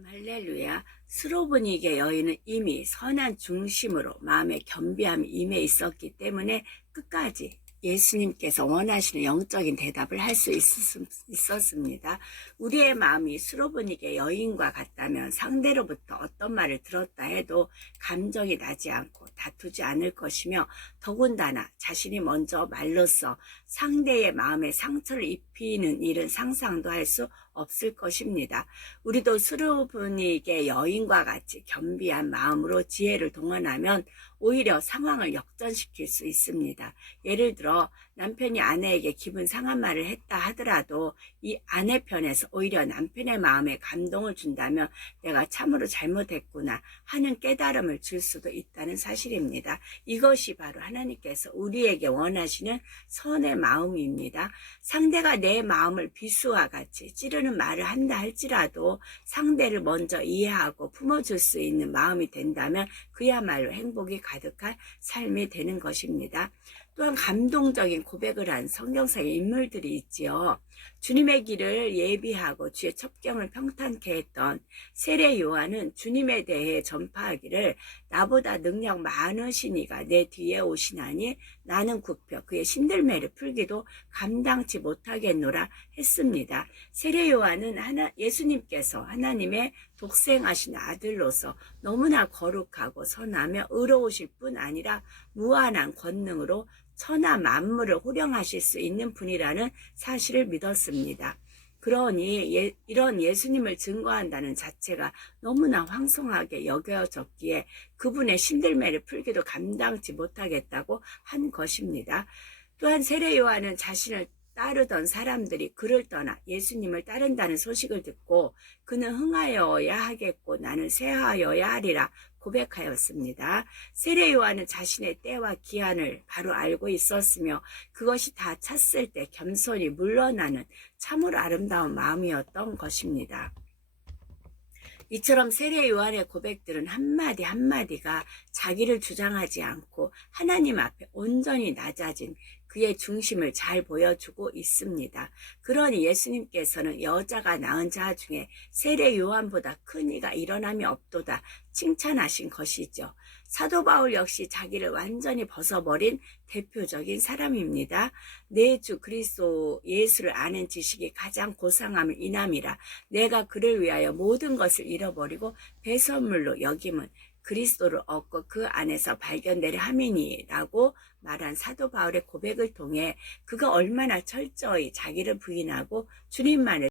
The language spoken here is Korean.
그럼 할렐루야. 스로브닉의 여인은 이미 선한 중심으로 마음의 겸비함이 임해 있었기 때문에 끝까지 예수님께서 원하시는 영적인 대답을 할 수 있었습니다. 우리의 마음이 스로브닉의 여인과 같다면 상대로부터 어떤 말을 들었다 해도 감정이 나지 않고 다투지 않을 것이며 더군다나 자신이 먼저 말로써 상대의 마음에 상처를 입히는 일은 상상도 할 수 없을 것입니다. 우리도 스로브닉의 여인과 같이 겸비한 마음으로 지혜를 동원하면 오히려 상황을 역전시킬 수 있습니다. 예를 들어 남편이 아내에게 기분 상한 말을 했다 하더라도 이 아내 편에서 오히려 남편의 마음에 감동을 준다면 내가 참으로 잘못했구나 하는 깨달음을 줄 수도 있다는 사실입니다. 이것이 바로 하나님께서 우리에게 원하시는 선의 마음입니다. 상대가 내 마음을 비수와 같이 찌르는 말을 한다 할지라도 상대를 먼저 이해하고 품어줄 수 있는 마음이 된다면 그야말로 행복이 가득한 삶이 되는 것입니다. 또한 감동적인 고백을 한 성경상의 인물들이 있지요. 주님의 길을 예비하고 주의 첩경을 평탄케 했던 세례 요한은 주님에 대해 전파하기를 나보다 능력 많으신 이가 내 뒤에 오시나니 나는 굽혀 그의 신들매를 풀기도 감당치 못하겠노라 했습니다. 세례 요한은 하나, 예수님께서 하나님의 독생하신 아들로서 너무나 거룩하고 선하며 의로우실 뿐 아니라 무한한 권능으로 천하 만물을 호령하실 수 있는 분이라는 사실을 믿었습니다. 그러니 예, 이런 예수님을 증거한다는 자체가 너무나 황송하게 여겨졌기에 그분의 신들매를 풀기도 감당치 못하겠다고 한 것입니다. 또한 세례 요한은 자신을 따르던 사람들이 그를 떠나 예수님을 따른다는 소식을 듣고 그는 흥하여야 하겠고 나는 쇠하여야 하리라 고백하였습니다. 세례 요한은 자신의 때와 기한을 바로 알고 있었으며 그것이 다 찼을 때 겸손히 물러나는 참으로 아름다운 마음이었던 것입니다. 이처럼 세례 요한의 고백들은 한마디 한마디가 자기를 주장하지 않고 하나님 앞에 온전히 낮아진 그의 중심을 잘 보여주고 있습니다. 그러니 예수님께서는 여자가 낳은 자 중에 세례 요한보다 큰 이가 일어남이 없도다 칭찬하신 것이죠. 사도 바울 역시 자기를 완전히 벗어버린 대표적인 사람입니다. 내 주 그리스도 예수를 아는 지식이 가장 고상함을 인함이라 내가 그를 위하여 모든 것을 잃어버리고 배선물로 여김은 그리스도를 얻고 그 안에서 발견되려 함이니라고 말한 사도 바울의 고백을 통해 그가 얼마나 철저히 자기를 부인하고 주님만을